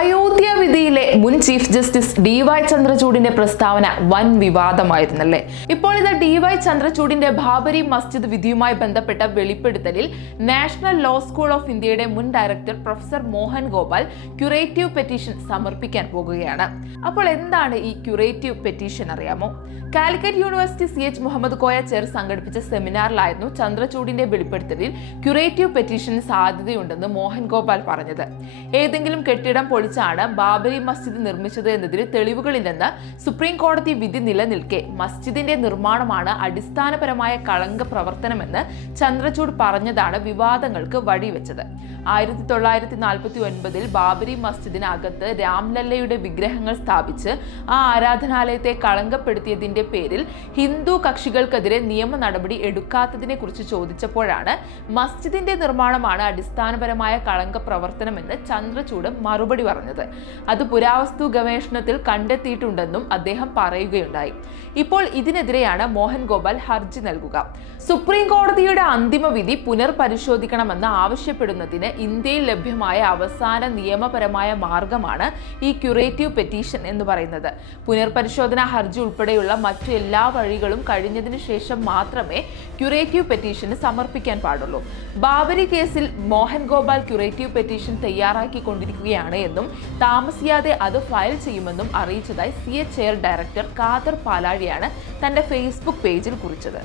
അയോധ്യ വിധിയിലെ മുൻ chief justice D Y ചന്ദ്രചൂഡിന്റെ പ്രസ്താവന വൻ വിവാദമായിരുന്നല്ലേ? ഇപ്പോൾ ഇത് ഡി വൈ ചന്ദ്രചൂഡിന്റെ ബാബരി മസ്ജിദ് വിധിയുമായി ബന്ധപ്പെട്ട വെളിപ്പെടുത്തലിൽ നാഷണൽ ലോ സ്കൂൾ ഓഫ് ഇന്ത്യയുടെ മുൻ director professor Mohan Gopal curative petition സമർപ്പിക്കാൻ പോകുകയാണ്. അപ്പോൾ എന്താണ് ഈ ക്യൂറേറ്റീവ് പെറ്റീഷൻ അറിയാമോ? Calicut university C H Muhammad Koya chair സംഘടിപ്പിച്ച സെമിനാറിലായിരുന്നു ചന്ദ്രചൂഡിന്റെ വെളിപ്പെടുത്തലിൽ ക്യൂറേറ്റീവ് പെറ്റീഷന് സാധ്യതയുണ്ടെന്ന് മോഹൻ ഗോപാൽ പറഞ്ഞത്. ഏതെങ്കിലും കെട്ടിടം പൊളിച്ചാണ് ബാബരി മസ്ജിദ് നിർമ്മിച്ചത് എന്നതിന് തെളിവുകളില്ലെന്ന് സുപ്രീം കോടതി വിധി നിലനിൽക്കെ. മസ്ജിദിന്റെ നിർമ്മാണമാണ് അടിസ്ഥാനപരമായ കളങ്ക പ്രവർത്തനമെന്ന് ചന്ദ്രചൂഡ് പറഞ്ഞതാണ് വിവാദങ്ങൾക്ക് വഴിവെച്ചത്. ആയിരത്തി തൊള്ളായിരത്തി നാൽപ്പത്തി ഒൻപതിൽ ബാബരി മസ്ജിദിനകത്ത് രാംലല്ലയുടെ വിഗ്രഹങ്ങൾ സ്ഥാപിച്ച് ആ ആരാധനാലയത്തെ കളങ്കപ്പെടുത്തിയതിന്റെ പേരിൽ ഹിന്ദു കക്ഷികൾക്കെതിരെ നിയമ നടപടി എടുക്കാത്തതിനെ കുറിച്ച് ചോദിച്ചപ്പോഴാണ് മസ്ജിദിന്റെ നിർമ്മാണമാണ് അടിസ്ഥാനപരമായ കളങ്ക പ്രവർത്തനമെന്ന് ചന്ദ്രചൂഡ് മറുപടി പറഞ്ഞത്. അത് പുരാവസ്തു ഗവേഷണത്തിൽ കണ്ടെത്തിയിട്ടുണ്ടെന്നും അദ്ദേഹം പറയുകയുണ്ടായി. ഇപ്പോൾ ഇതിനെതിരെയാണ് മോഹൻ ഗോപാൽ ഹർജി നൽകുക. സുപ്രീം കോടതിയുടെ അന്തിമ വിധി പുനർപരിശോധിക്കണമെന്ന് ആവശ്യപ്പെടുന്നതിന് ഇന്ത്യയിൽ ലഭ്യമായ അവസാന നിയമപരമായ മാർഗമാണ് ഈ ക്യൂറേറ്റീവ് പെറ്റീഷൻ എന്ന് പറയുന്നത്. പുനർപരിശോധനാ ഹർജി ഉൾപ്പെടെയുള്ള മറ്റു എല്ലാ വഴികളും കഴിഞ്ഞതിന് ശേഷം മാത്രമേ ക്യൂറേറ്റീവ് പെറ്റീഷന് സമർപ്പിക്കാൻ പാടുള്ളൂ. ബാബരി കേസിൽ മോഹൻ ഗോപാൽ ക്യൂറേറ്റീവ് പെറ്റീഷൻ തയ്യാറാക്കിക്കൊണ്ടിരിക്കുകയാണ് എന്നും താമസിയാതെ അത് ഫയൽ ചെയ്യുമെന്നും അറിയിച്ചതായി C H chair director Khader പാലാഴിയാണ് തന്റെ ഫേസ്ബുക്ക് പേജിൽ കുറിച്ചത്.